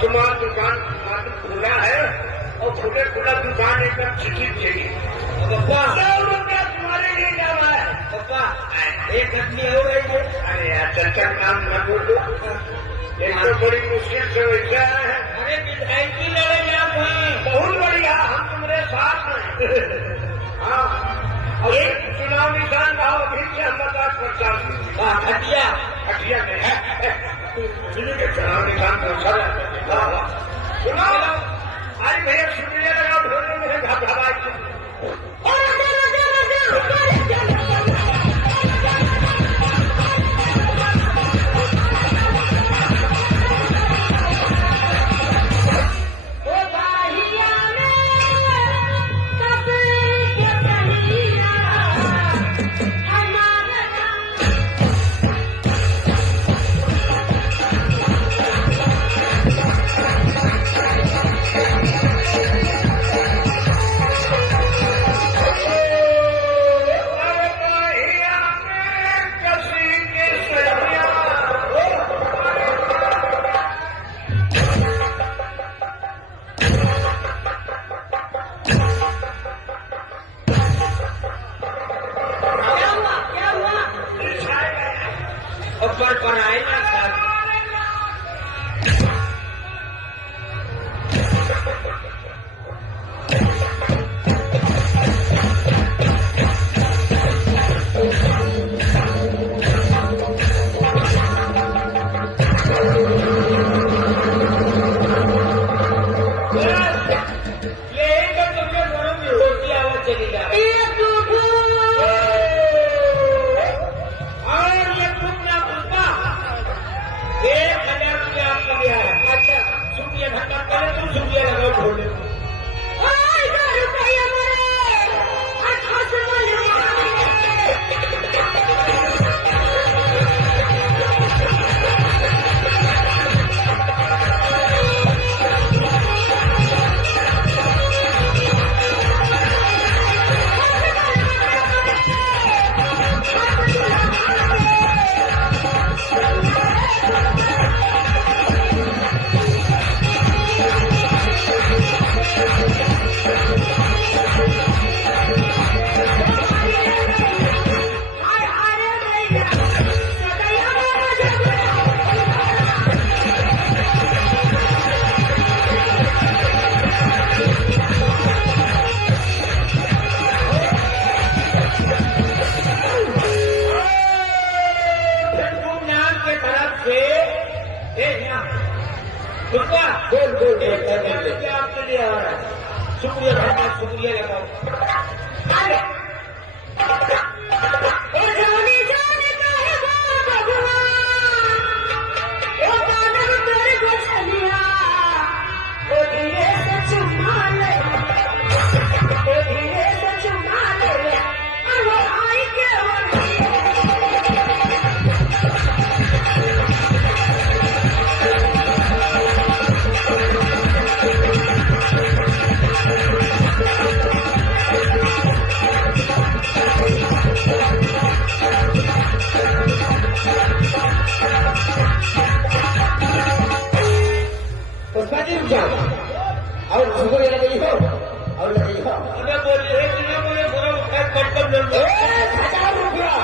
तुम्हारा दुकान खुला है और खुले खुला दुकान एकदम चिट्ठी चाहिए। पप्पा 100 रुपया तुम्हारे लिए जा रहा है। पप्पा एक आदमी हो गई है। अरे यार चल काम न बोलो, एक तो बड़ी मुश्किल से वैसा है। अरे मिठाई की लड़ाई आप हैं, बहुत बढ़िया, हम तुम्हारे साथ हैं। हाँ, और एक चुनाव निशान का हो अभी से हम 50-50 हटिया हटिया चुनाव निशान पहुंचा चुनाव। अरे भैया शुक्रिया लगाओ, ढोलने मेरे घबराए पर आए ना आपके लिए आ रहा है। शुक्रिया धन्यवाद, शुक्रिया लगाओ। जाओ और शुक्रिया लगाई हो और लगाई हो। अरे बोलिए मुझे पूरा कटकर ले लो। 1000 रुपया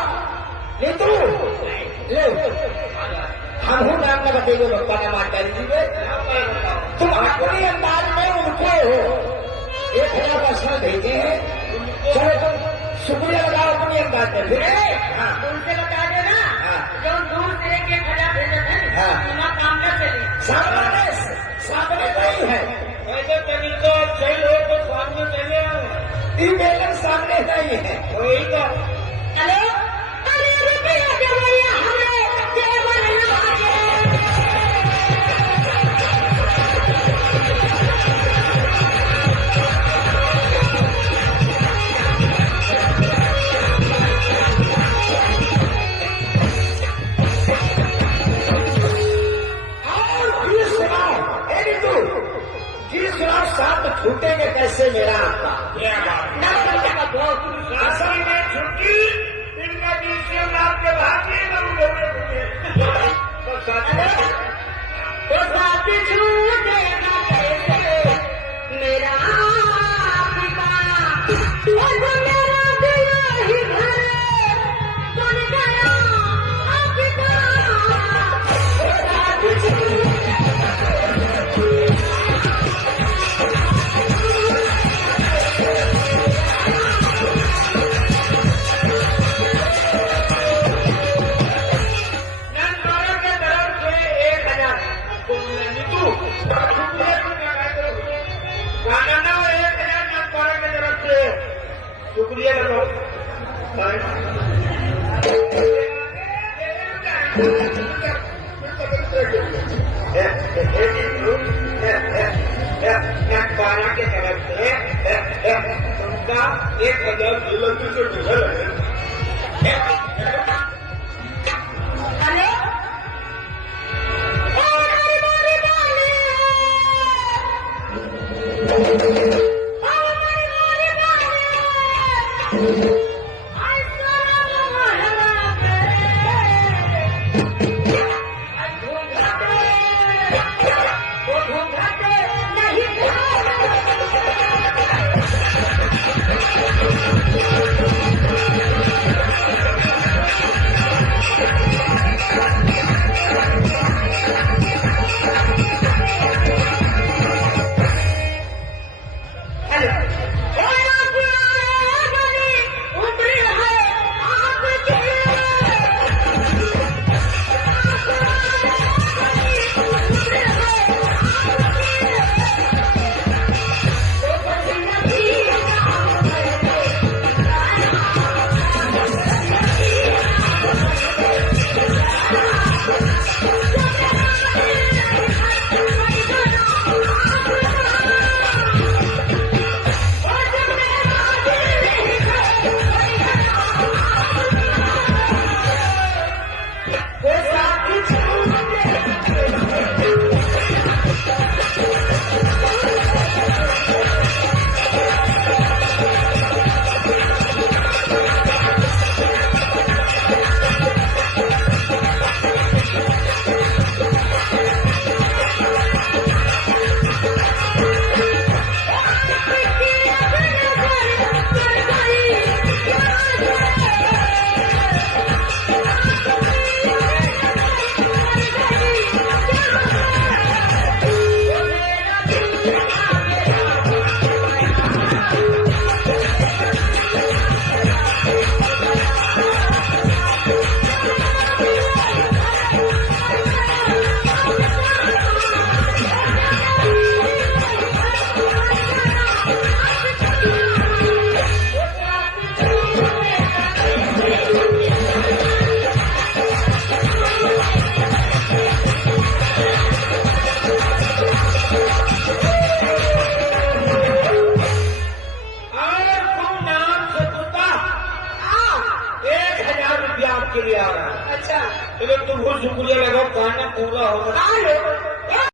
ले तू ले हम हूँ नाम ना बताइए बप्पा ने माता जी तुम अपने अंदाज में उनको 1000 पैसा भेजे हैं। चलो तुम शुक्रिया लगाओ अपने अंदाज में फिर उनसे बता देना जो दूर से 1000 भेजे थे काम न चले सामने नहीं है ऐसे कभी तो सही हो तो सामने चले आओ। बैलेंस सामने नहीं है वही तो हेलो अरे रुपया दे भैया हमें केवल लगा साथ छूटेंगे कैसे मेरा आपका असल में छुट्टी इनका बीसी आपके भाग्य तो साथ छूटेगा कैसे मेरा पिता और मेरा दिया ही घर बन गया पिता साथ शुक्रिया लगाओ। बारह के तरफ से उनका 1000 से ढूंढा लगे। हेलो के लिए आ रहा है। अच्छा चलो तुमको शुक्रिया लगाओ, खाना पूरा होगा।